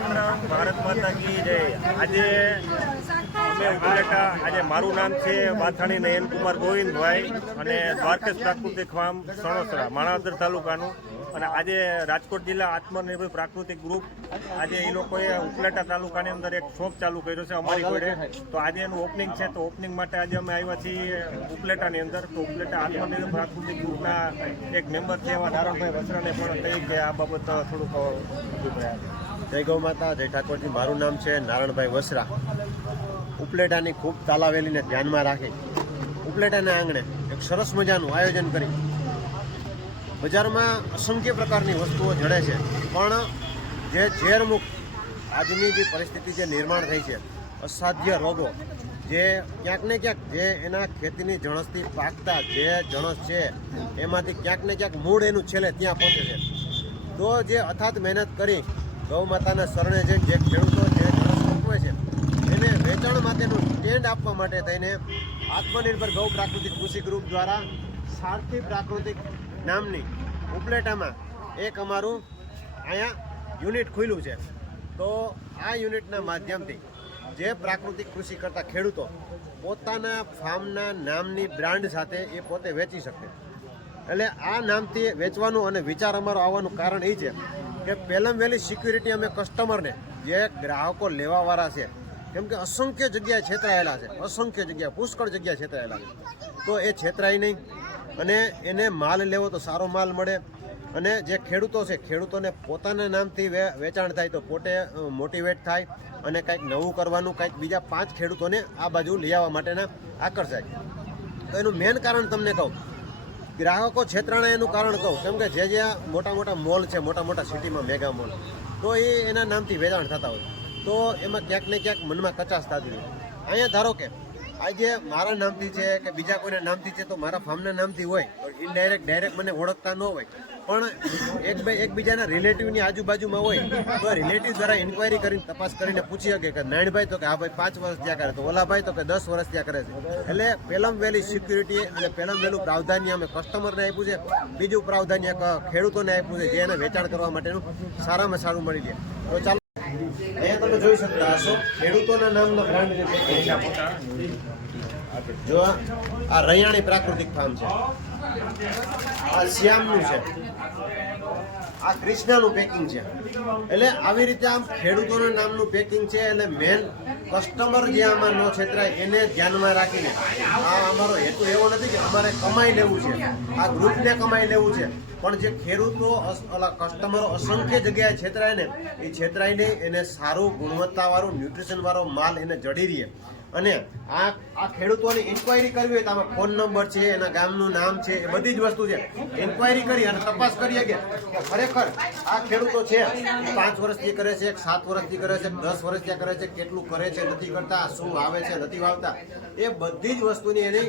ભારત માતા કી જય આજે અમે ઉપલેટા આજે મારું નામ છે વાથાણી નયનકુમાર ગોવિંદભાઈ અને દ્વારકેશ પ્રાકૃતિક ફાર્મ સણોસરા, માણાવદર તાલુકાનું. અને આજે રાજકોટ જિલ્લા આત્મનિર્ભર પ્રાકૃતિક ગ્રુપ આજે એ લોકોએ ઉપલેટા તાલુકાની અંદર એક શોપ ચાલુ કર્યો છે અમારી જોડે. તો આજે એનું ઓપનિંગ છે, તો ઓપનિંગ માટે આજે અમે આવ્યા છીએ ઉપલેટાની અંદર. તો ઉપલેટા આત્મનિર્ભર પ્રાકૃતિક ગ્રુપના એક મેમ્બર છે એવા નારણભાઈ વસરાને પણ કહી કે આ બાબત થોડુંક. જય માતા, જય ઠાકોરજી. મારું નામ છે નારણભાઈ વસરા. ઉપલેટાની ખૂબ તાલાવેલીને ધ્યાનમાં રાખી ઉપલેટાના આંગણે એક સરસ મજાનું આયોજન કરી. બજારમાં અસંખ્ય પ્રકારની વસ્તુઓ જડે છે, પણ જે ઝેરમુક્ત આજની જે પરિસ્થિતિ જે નિર્માણ થઈ છે, અસાધ્ય રોગો, જે ક્યાંક ને ક્યાંક જે એના ખેતીની જણસથી પાકતા જે જણસ છે, એમાંથી ક્યાંક ને ક્યાંક મૂળ એનું છેલ્લે ત્યાં પહોંચે છે. તો જે અથાત મહેનત કરી ગૌ માતાના શરણે જે જે ખેડૂતો જે જણસ છે, એને વેચાણ માટેનું સ્ટેન્ડ આપવા માટે થઈને આત્મનિર્ભર ગૌ પ્રાકૃતિક કૃષિ ગ્રુપ દ્વારા સારથી પ્રાકૃતિક નામની ઉપલેટામાં એક અમારું અહીંયા યુનિટ ખુલ્યું છે. તો આ યુનિટના માધ્યમથી જે પ્રાકૃતિક કૃષિ કરતા ખેડૂતો પોતાના ફાર્મના નામની બ્રાન્ડ સાથે એ પોતે વેચી શકે. એટલે આ નામથી વેચવાનું અને વિચાર અમારો આવવાનું કારણ એ છે કે પહેલાં વહેલી સિક્યુરિટી અમે કસ્ટમરને જે ગ્રાહકો લેવાવાળા છે, કેમ કે અસંખ્ય જગ્યાએ છેતરાયેલા છે, અસંખ્ય જગ્યા પુષ્કળ જગ્યાએ છેતરાયેલા છે. તો એ છેતરાય નહીં. અને એને માલ લેવો તો સારો માલ મળે. અને જે ખેડૂતો છે, ખેડૂતોને પોતાના નામથી વે- વેચાણ થાય તો પોતે મોટિવેટ થાય અને કંઈક નવું કરવાનું, કંઈક બીજા પાંચ ખેડૂતોને આ બાજુ લઈ આવવા માટેના આકર્ષાય. તો એનું મેન કારણ તમને કહું ગ્રાહકો છેતરાણા એનું કારણ કહું. કેમ કે જે જ્યાં મોટા મોટા મોલ છે, મોટા મોટા સિટીમાં મેગા મોલ, તો એ એના નામથી વેચાણ થતા હોય. તો એમાં ક્યાંક ને ક્યાંક મનમાં કચાશ થતી હોય. અહીંયા ધારો કે આજે મારા નામથી છે કે બીજા કોઈના નામથી છે તો મારા ફાર્મના નામથી હોય તો ઇનડાયરેક્ટ ડાયરેક્ટ મને ઓળખતા ન હોય. પણ એક બે, એકબીજાના રિલેટિવની આજુબાજુમાં હોય, તો રિલેટિવ દ્વારા ઇન્ક્વાયરી કરીને તપાસ કરીને પૂછી શકે કે નાયણભાઈ તો કે હા ભાઈ પાંચ વર્ષ ત્યાં કરે તો ઓલાભાઈ તો કે દસ વર્ષ ત્યાં કરે છે. એટલે પહેલાં વહેલી સિક્યુરિટી અને પહેલાં વહેલું પ્રાવધાન્ય અમે કસ્ટમરને આપ્યું છે. બીજું પ્રાવધાન્ય ખેડૂતોને આપ્યું છે, જે એને વેચાણ કરવા માટેનું સારામાં સારું મળી જાય તો ચાલો અહીંયા તમે જોઈ શકતા હશો. ખેડૂતોના નામનો બ્રાન્ડ જે છે જો આ રૈયાણી પ્રાકૃતિક ફાર્મ છે. આ શ્યામનું છે. આ કૃષ્ણનું પેકિંગ છે. એટલે આવી રીતે આમ ખેડૂતોના નામનું પેકિંગ છે એટલે મેન કસ્ટમર જે આમાં ન છેતરાય એને ધ્યાનમાં રાખીને. આ અમારો હેતુ એવો નથી કે અમારે કમાઈ લેવું છે. આ ગ્રુપને કમાઈ લેવું છે. પણ જે ખેડૂતો કસ્ટમરો અસંખ્ય જગ્યાએ છેતરાય ને, એ છેતરાય નહીં એને સારું ગુણવત્તાવાળું ન્યુટ્રિશનવાળો માલ એને જડી રહે. અને આ આ ખેડૂતોની ઇન્ક્વાયરી કરવી હોય તો આમાં ફોન નંબર છે, એના ગામનું નામ છે, એ બધી જ વસ્તુ છે. ઇન્ક્વાયરી કરી અને તપાસ કરીએ કે ખરેખર આ ખેડૂતો છે, પાંચ વર્ષથી કરે છે, સાત વર્ષથી કરે છે, દસ વર્ષથી કરે છે, કેટલું કરે છે, નથી કરતા, શું આવે છે, નથી વાવતા, એ બધી જ વસ્તુની એની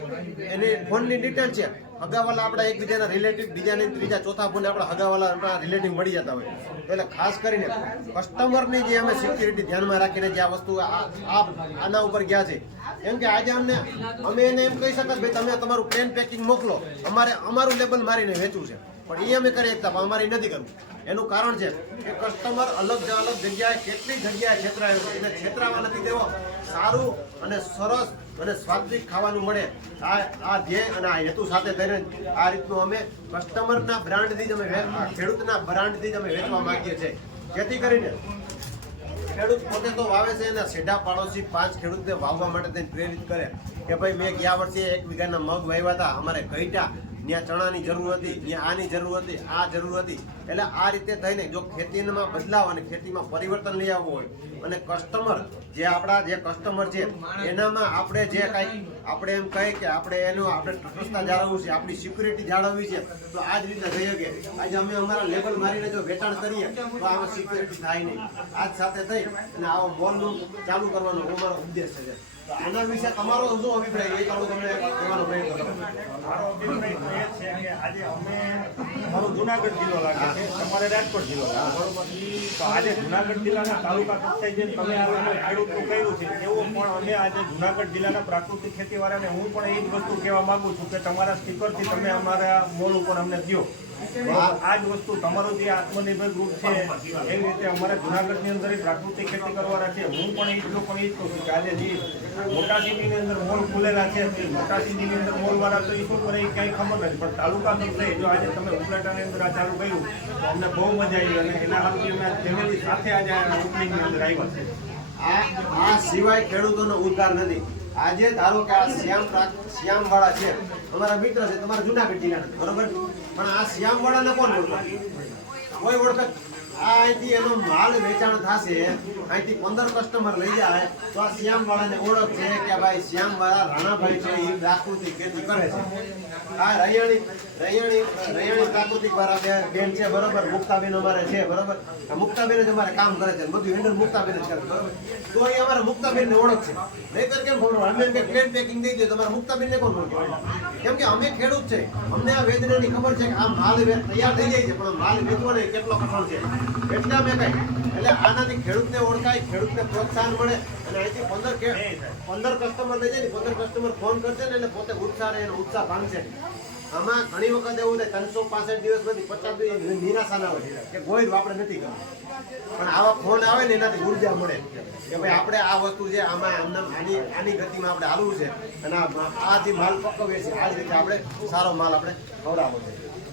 એની ફોનની ડિટેલ છે. હગાવાલા આપણા એકબીજાના રિલેટિવ બીજાને ત્રીજા, ચોથા ફોને આપણા હગાવાલા આપણા રિલેટિવ મળી જતા હોય. એટલે ખાસ કરીને કસ્ટમરની જે અમે સિક્યુરિટી ધ્યાનમાં રાખીને જે આ વસ્તુ આના ઉપર ગયા છે. કેમ કે આજે અમને અમે એને એમ કહી શકત, ભાઈ, તમે તમારું પ્લેન પેકિંગ મોકલો. અમારે અમારું લેબલ મારીને વેચવું છે. પણ એ અમે કરી શકતા અમારે નથી કરવું. એનું કારણ છે કે કસ્ટમર અલગ અલગ જગ્યાએ કેટલી જગ્યાએ છેતરાયો છે. એને છેતરાવા નથી દેવો. સારું અને સરસ અને સ્વાદિષ્ટ ખાવાનું મળે. આ આ ધ્યેય અને આ હેતુ સાથે થઈને આ રીતનું અમે કસ્ટમરના બ્રાન્ડથી જ અમે ખેડૂતના બ્રાન્ડથી જ અમે વેચવા માંગીએ છીએ. જેથી કરીને ખેડૂત પોતે તો વાવે છે એના સેઢા પાડોશી પાંચ ખેડૂતને વાવવા માટે તેને પ્રેરિત કરે કે ભાઈ મેં ગયા વર્ષે એક વીઘાના મગ વાવ્યા હતા. અમારે ઘઈટા ત્યાં ચણાની જરૂર હતી ત્યાં આની જરૂર હતી, આ જરૂર હતી. એટલે આ રીતે થઈને જો ખેતીમાં બદલાવ અને ખેતીમાં પરિવર્તન લઈ આવવું હોય, અને કસ્ટમર જે આપણા જે કસ્ટમર છે, એનામાં આપણે જે કાંઈ, આપણે એમ કહીએ કે આપણે એનું, આપણે તટસ્થતા જાળવવું છે, આપણી સિક્યુરિટી જાળવવી છે, તો આ જ રીતે થઈ શકે. આજે અમે અમારા લેબલ મારીને જો વેચાણ કરીએ, તો આમાં સિક્યુરિટી થાય નહીં. આજ સાથે થઈ અને આવો મોલનું ચાલુ કરવાનો અમારો ઉદ્દેશ છે. આના વિશે તમારો શું અભિપ્રાય? એ થોડું તમને કહેવાનો પ્રયત્ન કરો. મારો અભિપ્રાય એ છે કે આજે અમે અમારો જુનાગઢ જિલ્લો લાગે છે. તમારે રાજકોટ જિલ્લો લાગે તો આજે જુનાગઢ જિલ્લાના તાલુકા કક્ષાએ જે તમે લોકો ખેડૂતનું કહ્યું છે, એવું પણ અમે આજે જુનાગઢ જિલ્લાના પ્રાકૃતિક ખેતીવાળાને હું પણ એ જ વસ્તુ કહેવા માંગુ છું કે તમારા સ્પીકરથી તમે અમારા મોલ ઉપર અમને દો આ જ વસ્તુ તમારું જે આત્મનિર્ભર ગ્રુપ છે એવી રીતે અમારા જુનાગઢની અંદર પ્રાકૃતિક ખેતી કરવાના છે. હું પણ એ જ લોકો એ જ કહું છું કે આજે જે અંદર મોલ ખુલેલા છે મોટા સિટીની અંદર મોલ વાળા તો એ શું કરે ખબર નથી, પણ તાલુકા કક્ષાએ જો આજે તમે ઉપલેટાની અંદર આ ચાલુ કર્યું, તો અમને બહુ મજા આવી અને એના હાલથી અમે ફેમિલી સાથે આજે ઓપનિંગની અંદર આવ્યા છે આ સિવાય ખેડૂતોનો ઉદ્ધાર નથી. આજે ધારો કે આ શ્યામ શ્યામવાળા છે અમારા મિત્ર છે, તમારા જુનાગઢ જિલ્લાના બરોબર? પણ આ શ્યામવાળાને કોણ ઓળખે કોઈ ઓળખે? અહીંથી માલ વેચાણ થશે. અહીંથી પંદર કસ્ટમર લઈ જાય. તો આ શ્યામવાળાને ઓળખ છે કે ભાઈ શ્યામવાળા રાણાભાઈ છે એ પ્રાકૃતિક ખેતી કરે છે. આ રૈયાણી રૈયાણી રૈયાણી પ્રાકૃતિક વાળા બેન છે, બરોબર? મુક્તાબેન અમારે છે, બરોબર? મુક્તાબેન જ અમારે કામ કરે છે. બધું હેન્ડલ મુક્તાબેન જ કરે, બરોબર? તો એ અમારે મુક્તાબેનને ઓળખ છે. નહીતર કેમ ખબર? અમે કે પ્લેન પેકિંગ દઈ દે તમારે મુક્તાબેનને કોણ ઓળખે? કેમ કે અમે ખેડૂત છે. અમને આ વેદનાની ખબર છે કે આ માલ તૈયાર થઈ જાય છે, પણ માલ વેચવાનો કેટલો કઠણ છે? એટલે અમે કઈ એટલે આનાથી ખેડૂતને ઓળખાય ખેડૂતને પ્રોત્સાહન મળે. અને અહીંથી પંદર કે પંદર કસ્ટમર લઈ જાય ને પંદર કસ્ટમર ફોન કરશે ને એટલે પોતે ઉત્સાહ રહે એનો ઉત્સાહ ભાંગશે. આમાં ઘણી વખત એવું થાય ત્રણસો પાસઠ દિવસ પછી પચાસ દિવસ નિરાશા ના હોય. કે કોઈ આપણે નથી કરવું. પણ આવા ફોન આવે ને એનાથી ઊર્જા મળે. કે ભાઈ આપણે આ વસ્તુ છે આમાં આમના આની આની ગતિમાં આપણે હાલવું છે. અને જે માલ પકવીએ છીએ આ રીતે આપણે સારો માલ આપણે ખવડાવવો છે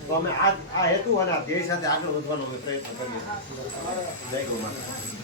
તો અમે આ આ હેતુ અને આ ધ્યેય સાથે આગળ વધવાનો પ્રયત્ન કરીએ જય ગૌ માતા